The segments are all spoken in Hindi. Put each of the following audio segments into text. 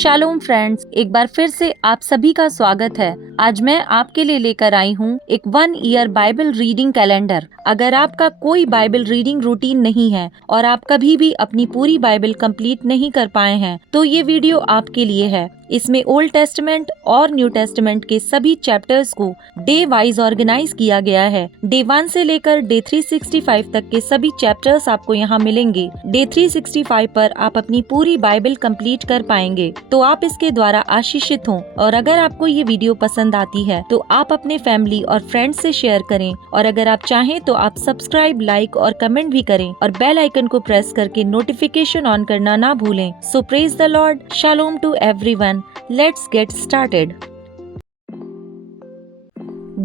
शालोम फ्रेंड्स, एक बार फिर से आप सभी का स्वागत है। आज मैं आपके लिए लेकर आई हूँ एक 1 ईयर बाइबल रीडिंग कैलेंडर। अगर आपका कोई बाइबल रीडिंग रूटीन नहीं है और आप कभी भी अपनी पूरी बाइबल कंप्लीट नहीं कर पाए हैं, तो ये वीडियो आपके लिए है। इसमें ओल्ड टेस्टमेंट और न्यू टेस्टमेंट के सभी चैप्टर्स को डे वाइज ऑर्गेनाइज किया गया है। डे 1 से लेकर डे 365 तक के सभी चैप्टर्स आपको यहाँ मिलेंगे। डे 365 पर आप अपनी पूरी बाइबल कंप्लीट कर पाएंगे, तो आप इसके द्वारा आशीषित हों। और अगर आपको ये वीडियो पसंद आती है तो आप अपने फैमिली और फ्रेंड्स से शेयर करें, और अगर आप चाहें तो आप सब्सक्राइब, लाइक और कमेंट भी करें और बेल आइकन को प्रेस करके नोटिफिकेशन ऑन करना ना भूलें। So praise the lord, shalom to everyone. Let's get started.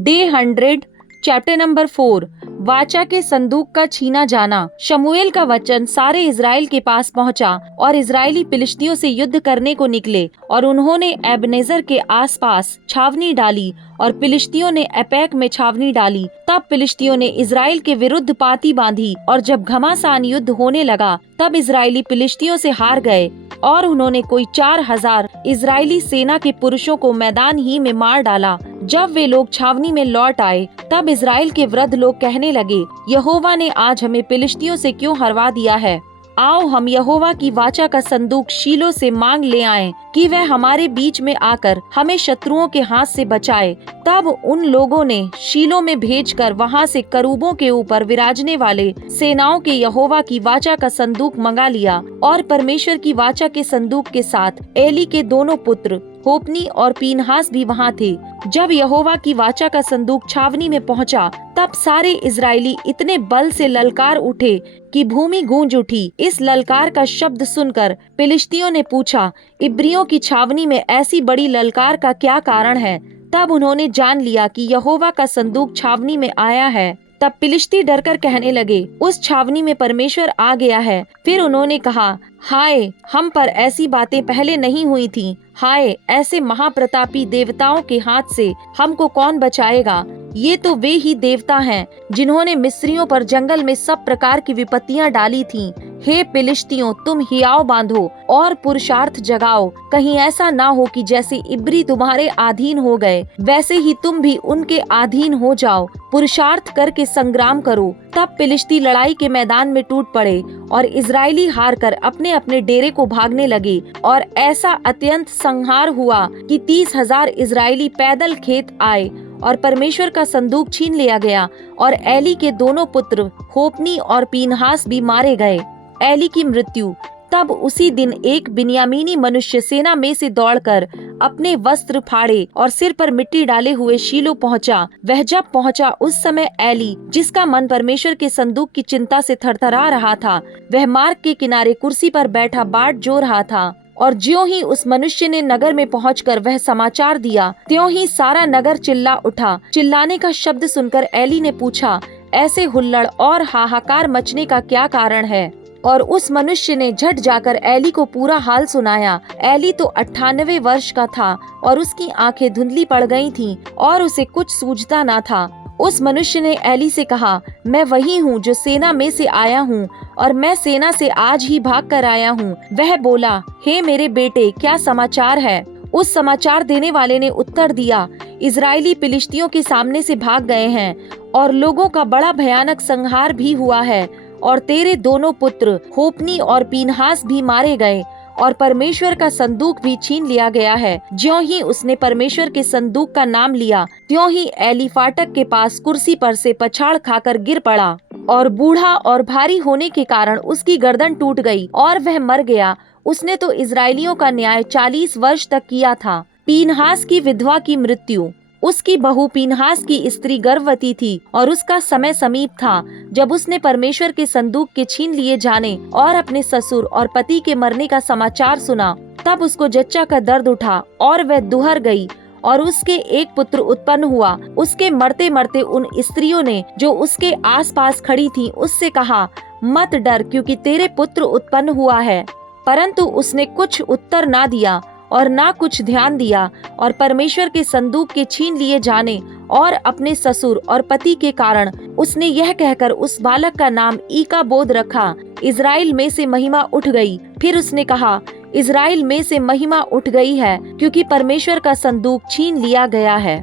Day 100, chapter number 4, वाचा के संदूक का छीना जाना। शमूएल का वचन सारे इजराइल के पास पहुंचा और इजरायली फिलिस्तियों से युद्ध करने को निकले, और उन्होंने एबनेजर के आसपास छावनी डाली और फिलिस्तियों ने एपेक में छावनी डाली। तब फिलिस्तियों ने इजराइल के विरुद्ध पाती बांधी, और जब घमासान युद्ध होने लगा तब इजरायली फिलिस्तियों से हार गए, और उन्होंने कोई 4000 इजरायली सेना के पुरुषों को मैदान ही में मार डाला। जब वे लोग छावनी में लौट आए तब इजराइल के वृद्ध लोग कहने लगे, यहोवा ने आज हमें फिलिस्तियों से क्यों हरवा दिया है? आओ हम यहोवा की वाचा का संदूक शीलो से मांग ले आएं कि वह हमारे बीच में आकर हमें शत्रुओं के हाथ से बचाए। तब उन लोगों ने शीलो में भेजकर वहां से करूबों के ऊपर विराजने वाले सेनाओं के यहोवा की वाचा का संदूक मंगा लिया, और परमेश्वर की वाचा के संदूक के साथ एली के दोनों पुत्र होपनी और पीनहास भी वहाँ थे। जब यहोवा की वाचा का संदूक छावनी में पहुँचा तब सारे इजरायली इतने बल से ललकार उठे कि भूमि गूंज उठी। इस ललकार का शब्द सुनकर फिलिस्तियों ने पूछा, इब्रियों की छावनी में ऐसी बड़ी ललकार का क्या कारण है? तब उन्होंने जान लिया कि यहोवा का संदूक छावनी में आया है। तब फिलिस्ती डरकर कहने लगे, उस छावनी में परमेश्वर आ गया है। फिर उन्होंने कहा, हाय, हम पर ऐसी बातें पहले नहीं हुई थीं। हाय, ऐसे महाप्रतापी देवताओं के हाथ से हमको कौन बचाएगा? ये तो वे ही देवता हैं जिन्होंने मिस्रियों पर जंगल में सब प्रकार की विपत्तियां डाली थीं। हे फिलिस्तियों, तुम हियाव बांधो और पुरुषार्थ जगाओ। कहीं ऐसा ना हो कि जैसे इब्री तुम्हारे अधीन हो गए, वैसे ही तुम भी उनके अधीन हो जाओ। पुरुषार्थ करके संग्राम करो। तब फिलिस्ती लड़ाई के मैदान में टूट पड़े और इजरायली हार कर अपने अपने डेरे को भागने लगे, और ऐसा अत्यंत संहार हुआ कि 30,000 इजरायली पैदल खेत आए, और परमेश्वर का संदूक छीन लिया गया, और एली के दोनों पुत्र होपनी और पीनहास भी मारे गए। एली की मृत्यु। तब उसी दिन एक बिन्यामीनी मनुष्य सेना में से दौड़कर अपने वस्त्र फाड़े और सिर पर मिट्टी डाले हुए शीलो पहुंचा। वह जब पहुंचा उस समय एली, जिसका मन परमेश्वर के संदूक की चिंता से थरथरा रहा था, वह मार्ग के किनारे कुर्सी पर बैठा बाट जो रहा था। और ज्यों ही उस मनुष्य ने नगर में पहुंचकर वह समाचार दिया, त्यों ही सारा नगर चिल्ला उठा। चिल्लाने का शब्द सुनकर एली ने पूछा, ऐसे हुल्लड़ और हाहाकार मचने का क्या कारण है? और उस मनुष्य ने झट जाकर एली को पूरा हाल सुनाया। एली तो 98 वर्ष का था और उसकी आंखें धुंधली पड़ गई थीं और उसे कुछ सूझता ना था। उस मनुष्य ने एली से कहा, मैं वही हूँ जो सेना में से आया हूँ, और मैं सेना से आज ही भाग कर आया हूँ। वह बोला, हे मेरे बेटे, क्या समाचार है? उस समाचार देने वाले ने उत्तर दिया, इजरायली फिलिस्तियों के सामने से भाग गए हैं, और लोगों का बड़ा भयानक संहार भी हुआ है, और तेरे दोनों पुत्र होपनी और पीनहास भी मारे गए, और परमेश्वर का संदूक भी छीन लिया गया है। ज्यों ही उसने परमेश्वर के संदूक का नाम लिया, त्यों ही एली फाटक के पास कुर्सी पर से पछाड़ खाकर गिर पड़ा, और बूढ़ा और भारी होने के कारण उसकी गर्दन टूट गई और वह मर गया। उसने तो इजरायलियों का न्याय 40 वर्ष तक किया था। पीनहास की विधवा की मृत्यु। उसकी बहू पीनहास की स्त्री गर्भवती थी, और उसका समय समीप था जब उसने परमेश्वर के संदूक के छीन लिए जाने और अपने ससुर और पति के मरने का समाचार सुना। तब उसको जच्चा का दर्द उठा और वह दुहर गई, और उसके एक पुत्र उत्पन्न हुआ। उसके मरते मरते उन स्त्रियों ने जो उसके आसपास खड़ी थीं उससे कहा, मत डर, क्योंकि तेरे पुत्र उत्पन्न हुआ है। परंतु उसने कुछ उत्तर ना दिया और ना कुछ ध्यान दिया, और परमेश्वर के संदूक के छीन लिए जाने और अपने ससुर और पति के कारण उसने यह कहकर उस बालक का नाम ईकाबोद रखा, इजराइल में से महिमा उठ गई। फिर उसने कहा, इजराइल में से महिमा उठ गई है, क्योंकि परमेश्वर का संदूक छीन लिया गया है।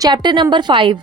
चैप्टर नंबर 5,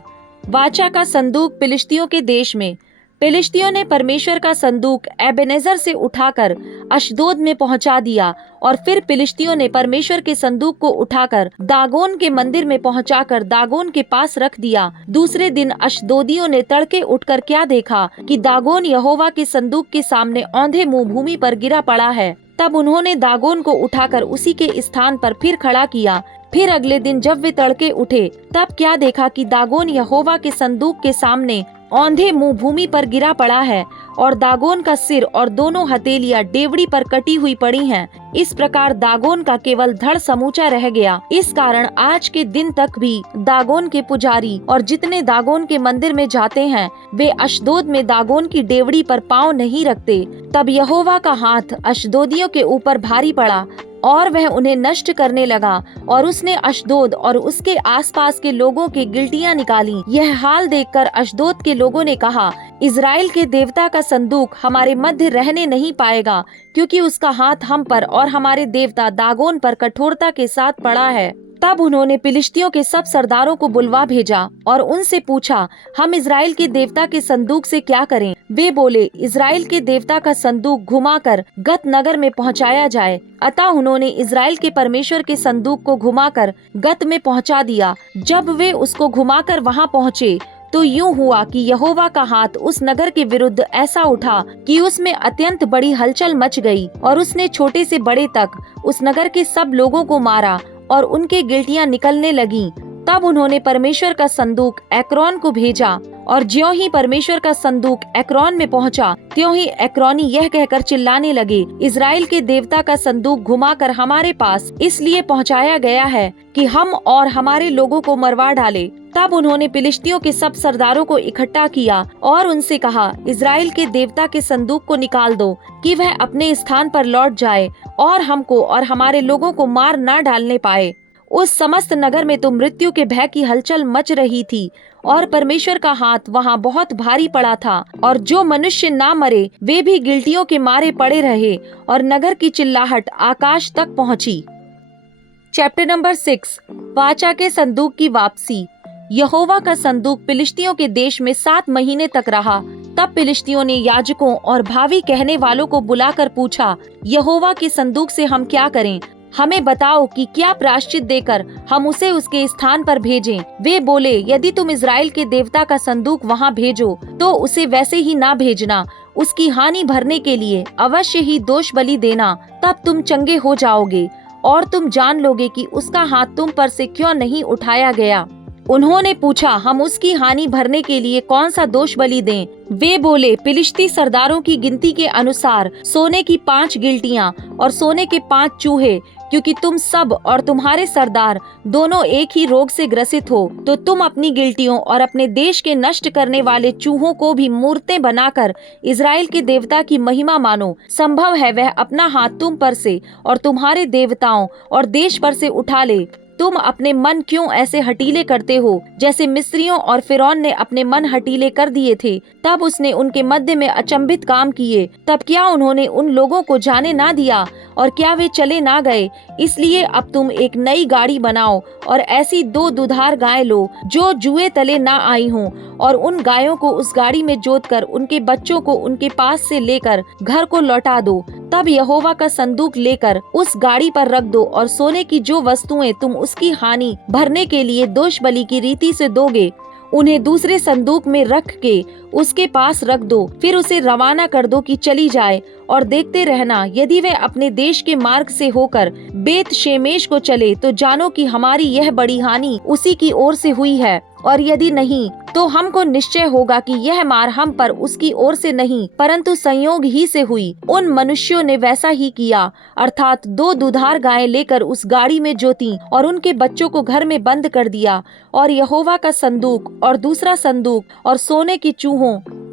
वाचा का संदूक फिलिस्तियों के देश में। फिलिस्तियों ने परमेश्वर का संदूक एबेनेजर से उठाकर अशदोद में पहुंचा दिया, और फिर फिलिस्तियों ने परमेश्वर के संदूक को उठाकर दागोन के मंदिर में पहुंचाकर दागोन के पास रख दिया। दूसरे दिन अशदोदियों ने तड़के उठकर क्या देखा कि दागोन यहोवा के संदूक के सामने औंधे मुंह भूमि पर गिरा पड़ा है। तब उन्होंने दागोन को उठाकर उसी के स्थान पर फिर खड़ा किया। फिर अगले दिन जब वे तड़के उठे, तब क्या देखा कि दागोन यहोवा के संदूक के सामने औंधे मुंह भूमि पर गिरा पड़ा है, और दागोन का सिर और दोनों हथेलियां डेवड़ी पर कटी हुई पड़ी हैं। इस प्रकार दागोन का केवल धड़ समूचा रह गया। इस कारण आज के दिन तक भी दागोन के पुजारी और जितने दागोन के मंदिर में जाते हैं, वे अशदोद में दागोन की डेवड़ी पर पांव नहीं रखते। तब यहोवा का हाथ अशदोदियों के ऊपर भारी पड़ा, और वह उन्हें नष्ट करने लगा, और उसने अशदोद और उसके आसपास के लोगों की गिल्टियां निकाली। यह हाल देखकर अशदोद के लोगों ने कहा, इजराइल के देवता का संदूक हमारे मध्य रहने नहीं पाएगा, क्योंकि उसका हाथ हम पर और हमारे देवता दागोन पर कठोरता के साथ पड़ा है। तब उन्होंने फिलिस्तियों के सब सरदारों को बुलवा भेजा और उनसे पूछा, हम इजराइल के देवता के संदूक से क्या करें? वे बोले, इजराइल के देवता का संदूक घुमाकर गत नगर में पहुंचाया जाए। अतः उन्होंने इजराइल के परमेश्वर के संदूक को घुमाकर गत में पहुंचा दिया। जब वे उसको घुमाकर वहां पहुंचे, तो यूं हुआ कि यहोवा का हाथ उस नगर के विरुद्ध ऐसा उठा कि उसमें अत्यंत बड़ी हलचल मच गई, और उसने छोटे से बड़े तक उस नगर के सब लोगों को मारा, और उनके गिल्टियां निकलने लगीं। तब उन्होंने परमेश्वर का संदूक एक्रोन को भेजा, और ज्यों ही परमेश्वर का संदूक एक्रोन में पहुंचा, त्यों ही एक्रोनी यह कहकर चिल्लाने लगे, इजराइल के देवता का संदूक घुमाकर हमारे पास इसलिए पहुंचाया गया है कि हम और हमारे लोगों को मरवा डाले। तब उन्होंने फिलिस्तियों के सब सरदारों को इकट्ठा किया और उनसे कहा, इजराइल के देवता के संदूक को निकाल दो कि वह अपने स्थान पर लौट जाए, और हमको और हमारे लोगों को मार न डालने पाए। उस समस्त नगर में तो मृत्यु के भय की हलचल मच रही थी, और परमेश्वर का हाथ वहाँ बहुत भारी पड़ा था, और जो मनुष्य ना मरे वे भी गिल्टियों के मारे पड़े रहे, और नगर की चिल्लाहट आकाश तक पहुँची। चैप्टर नंबर 6, वाचा के संदूक की वापसी। यहोवा का संदूक फिलिस्तियों के देश में 7 महीने तक रहा। तब फिलिस्तियों ने याजकों और भावी कहने वालों को बुलाकर पूछा, यहोवा के संदूक से हम क्या करें? हमें बताओ कि क्या प्रायश्चित देकर हम उसे उसके स्थान पर भेजें। वे बोले, यदि तुम इजराइल के देवता का संदूक वहां भेजो, तो उसे वैसे ही ना भेजना। उसकी हानि भरने के लिए अवश्य ही दोष बलि देना, तब तुम चंगे हो जाओगे, और तुम जान लोगे कि उसका हाथ तुम पर से क्यों नहीं उठाया गया। उन्होंने पूछा, हम उसकी हानि भरने के लिए कौन सा दोष बलि दें? वे बोले, फिलिस्ती सरदारों की गिनती के अनुसार सोने की 5 गिल्टियां और सोने के 5 चूहे, क्योंकि तुम सब और तुम्हारे सरदार दोनों एक ही रोग से ग्रसित हो। तो तुम अपनी गिल्टियों और अपने देश के नष्ट करने वाले चूहों को भी मूर्तें बनाकर इजराइल के देवता की महिमा मानो। संभव है वह अपना हाथ तुम पर से और तुम्हारे देवताओं और देश पर से उठा ले। तुम अपने मन क्यों ऐसे हटीले करते हो, जैसे मिस्रियों और फिरौन ने अपने मन हटीले कर दिए थे? तब उसने उनके मध्य में अचंभित काम किए। तब क्या उन्होंने उन लोगों को जाने ना दिया, और क्या वे चले ना गए? इसलिए अब तुम एक नई गाड़ी बनाओ और ऐसी 2 दुधार गायें लो जो जुए तले ना आई हों, और उन गायों को उस गाड़ी में जोतकर उनके बच्चों को उनके पास से लेकर घर को लौटा दो। तब यहोवा का संदूक लेकर उस गाड़ी पर रख दो, और सोने की जो वस्तुएं तुम उसकी हानि भरने के लिए दोष बलि की रीति से दोगे, उन्हें दूसरे संदूक में रख के उसके पास रख दो। फिर उसे रवाना कर दो कि चली जाए, और देखते रहना, यदि वह अपने देश के मार्ग से होकर बेत शेमेश को चले, तो जानो कि हमारी यह बड़ी हानि उसी की ओर से हुई है, और यदि नहीं, तो हमको निश्चय होगा कि यह मार हम पर उसकी ओर से नहीं, परंतु संयोग ही से हुई। उन मनुष्यों ने वैसा ही किया, अर्थात 2 दुधार गायें लेकर उस गाड़ी में जोती और उनके बच्चों को घर में बंद कर दिया। और यहोवा का संदूक और दूसरा संदूक और सोने के चूहों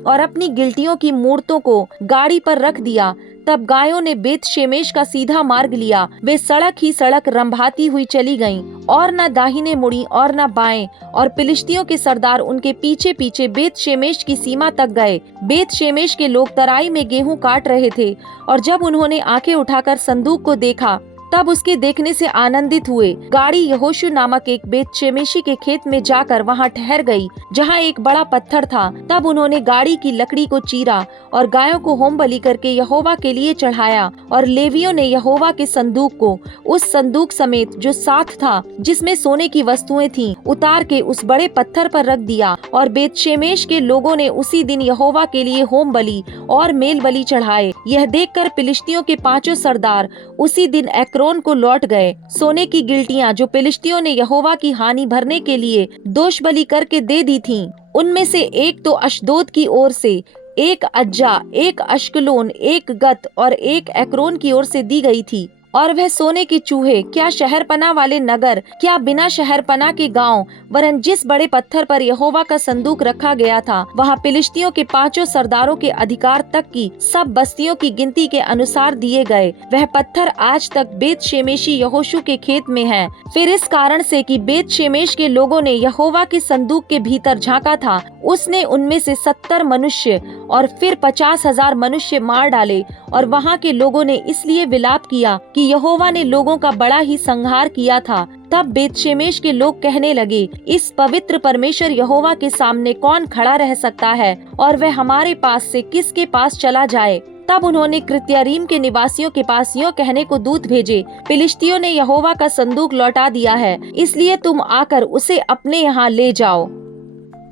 और अपनी गिलटियों की मूर्तों को गाड़ी पर रख दिया। तब गायों ने बेत शेमेश का सीधा मार्ग लिया। वे सड़क ही सड़क रंभाती हुई चली गईं, और न दाहिने मुड़ी और न बाएं। और फिलिस्तियों के सरदार उनके पीछे पीछे बेत शेमेश की सीमा तक गए। बेत शेमेश के लोग तराई में गेहूं काट रहे थे, और जब उन्होंने आंखें उठाकर संदूक को देखा तब उसके देखने से आनंदित हुए। गाड़ी यहोशू नामक एक बेत शेमेशी के खेत में जाकर वहां ठहर गई, जहां एक बड़ा पत्थर था। तब उन्होंने गाड़ी की लकड़ी को चीरा और गायों को होम बलि करके यहोवा के लिए चढ़ाया। और लेवियों ने यहोवा के संदूक को उस संदूक समेत जो साथ था, जिसमें सोने की वस्तुएं थीं, उतार के उस बड़े पत्थर पर रख दिया। और बेत शेमेश के लोगों ने उसी दिन यहोवा के लिए होम बलि और मेल बलि चढ़ाए। यह देखकर फिलिस्तियों के 5 सरदार उसी दिन एक्रोन को लौट गए। सोने की गिलटियां जो फिलिस्तियों ने यहोवा की हानि भरने के लिए दोष बलि करके दे दी थीं, उनमें से एक तो अशदोद की ओर से, एक अज्जा, एक अश्कलोन, एक गत और एक एक्रोन की ओर से दी गई थी। और वह सोने के चूहे, क्या शहरपना वाले नगर, क्या बिना शहरपना के गांव, वरन जिस बड़े पत्थर पर यहोवा का संदूक रखा गया था, वहां फिलिस्तियों के 5 सरदारों के अधिकार तक की सब बस्तियों की गिनती के अनुसार दिए गए। वह पत्थर आज तक बेत शेमेशी यहोशू के खेत में है। फिर इस कारण से कि बेत शेमेश के लोगों ने यहोवा के संदूक के भीतर झांका था, उसने उनमें से 70 मनुष्य और फिर 50,000 मनुष्य मार डाले। और वहाँ के लोगों ने इसलिए विलाप किया कि यहोवा ने लोगों का बड़ा ही संहार किया था। तब बेत शेमेश के लोग कहने लगे, इस पवित्र परमेश्वर यहोवा के सामने कौन खड़ा रह सकता है, और वह हमारे पास से किसके पास चला जाए। तब उन्होंने कृत्यारीम के निवासियों के पास यों कहने को दूत भेजे, फिलिस्तियों ने यहोवा का संदूक लौटा दिया है, इसलिए तुम आकर उसे अपने यहाँ ले जाओ।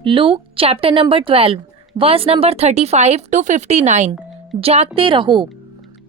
Luke chapter number 12 verse number 35 to 59। जागते रहो,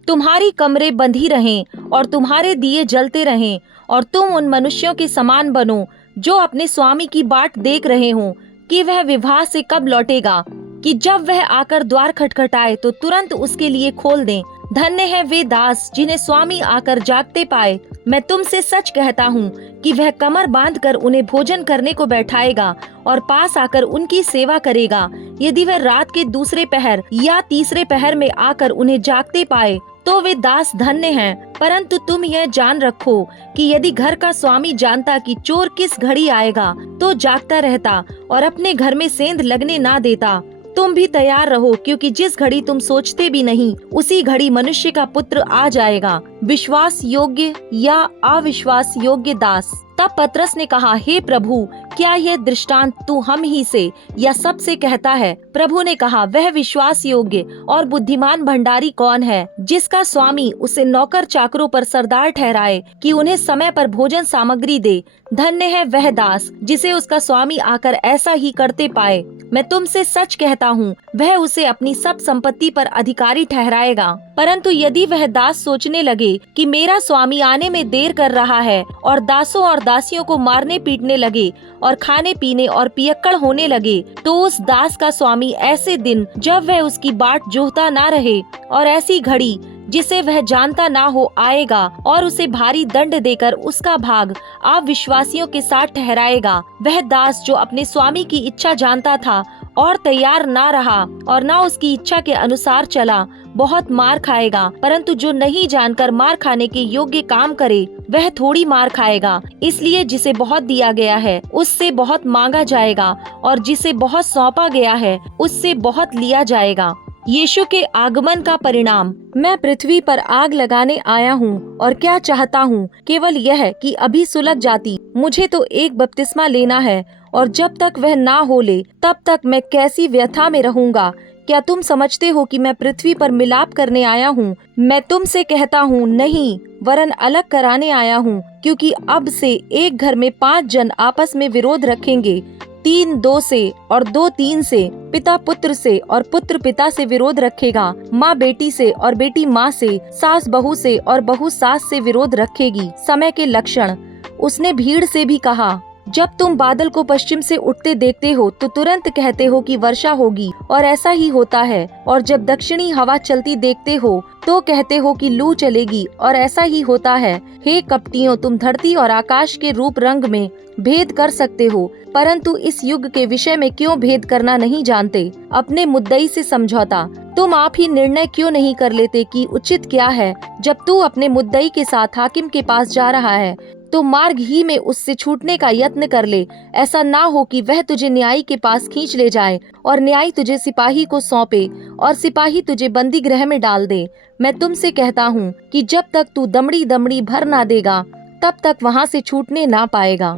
तुम्हारी कमरे बंधी रहें और तुम्हारे दिए जलते रहें, और तुम उन मनुष्यों के समान बनो जो अपने स्वामी की बाट देख रहे हों कि वह विवाह से कब लौटेगा, कि जब वह आकर द्वार खटखटाए तो तुरंत उसके लिए खोल दें। धन्य है वे दास जिन्हें स्वामी आकर जागते पाए। मैं तुमसे सच कहता हूँ कि वह कमर बांधकर उन्हें भोजन करने को बैठाएगा और पास आकर उनकी सेवा करेगा। यदि वह रात के दूसरे पहर या तीसरे पहर में आकर उन्हें जागते पाए तो वे दास धन्य हैं। परंतु तुम यह जान रखो कि यदि घर का स्वामी जानता कि चोर किस घड़ी आएगा, तो जागता रहता और अपने घर में सेंध लगने ना देता। तुम भी तैयार रहो, क्योंकि जिस घड़ी तुम सोचते भी नहीं, उसी घड़ी मनुष्य का पुत्र आ जाएगा। विश्वास योग्य या अविश्वास योग्य दास। तब पतरस ने कहा, हे प्रभु, क्या यह दृष्टांत तू हम ही से या सबसे कहता है? प्रभु ने कहा, वह विश्वास योग्य और बुद्धिमान भंडारी कौन है, जिसका स्वामी उसे नौकर चाकरों पर सरदार ठहराए कि उन्हें समय पर भोजन सामग्री दे। धन्य है वह दास जिसे उसका स्वामी आकर ऐसा ही करते पाए। मैं तुमसे सच कहता हूँ, वह उसे अपनी सब संपत्ति पर अधिकारी ठहराएगा। परंतु यदि वह दास सोचने लगे कि मेरा स्वामी आने में देर कर रहा है, और दासों और दासियों को मारने पीटने लगे और खाने पीने और पियक्कड़ होने लगे, तो उस दास का स्वामी ऐसे दिन जब वह उसकी बाट जोहता ना रहे और ऐसी घड़ी जिसे वह जानता ना हो आएगा, और उसे भारी दंड देकर उसका भाग अविश्वासियों के साथ ठहराएगा। वह दास जो अपने स्वामी की इच्छा जानता था और तैयार ना रहा और ना उसकी इच्छा के अनुसार चला, बहुत मार खाएगा। परंतु जो नहीं जानकर मार खाने के योग्य काम करे, वह थोड़ी मार खाएगा। इसलिए जिसे बहुत दिया गया है उससे बहुत मांगा जाएगा, और जिसे बहुत सौंपा गया है उससे बहुत लिया जाएगा। यीशु के आगमन का परिणाम। मैं पृथ्वी पर आग लगाने आया हूँ, और क्या चाहता हूँ केवल यह कि अभी सुलग जाती। मुझे तो एक बपतिस्मा लेना है, और जब तक वह ना हो ले तब तक मैं कैसी व्यथा में रहूंगा। क्या तुम समझते हो कि मैं पृथ्वी पर मिलाप करने आया हूँ? मैं तुमसे कहता हूँ नहीं, वरन अलग कराने आया हूँ। क्योंकि अब से एक घर में 5 जन आपस में विरोध रखेंगे, 3 2 से और 2 3 से, पिता पुत्र से और पुत्र पिता से विरोध रखेगा, माँ बेटी से और बेटी माँ से, सास बहू से और बहू सास से विरोध रखेगी। समय के लक्षण। उसने भीड़ से भी कहा, जब तुम बादल को पश्चिम से उठते देखते हो तो तुरंत कहते हो कि वर्षा होगी, और ऐसा ही होता है। और जब दक्षिणी हवा चलती देखते हो तो कहते हो कि लू चलेगी, और ऐसा ही होता है। हे कपटियों, तुम धरती और आकाश के रूप रंग में भेद कर सकते हो, परंतु इस युग के विषय में क्यों भेद करना नहीं जानते? अपने मुद्दई से समझौता। तुम आप ही निर्णय क्यों नहीं कर लेते कि उचित क्या है? जब तू अपने मुद्दई के साथ हाकिम के पास जा रहा है तो मार्ग ही में उससे छूटने का यत्न कर ले। ऐसा ना हो कि वह तुझे न्यायी के पास खींच ले जाए और न्यायी तुझे सिपाही को सौंपे और सिपाही तुझे बंदी गृह में डाल दे। मैं तुमसे कहता हूँ कि जब तक तू दमड़ी दमड़ी भर ना देगा तब तक वहाँ से छूटने ना पाएगा।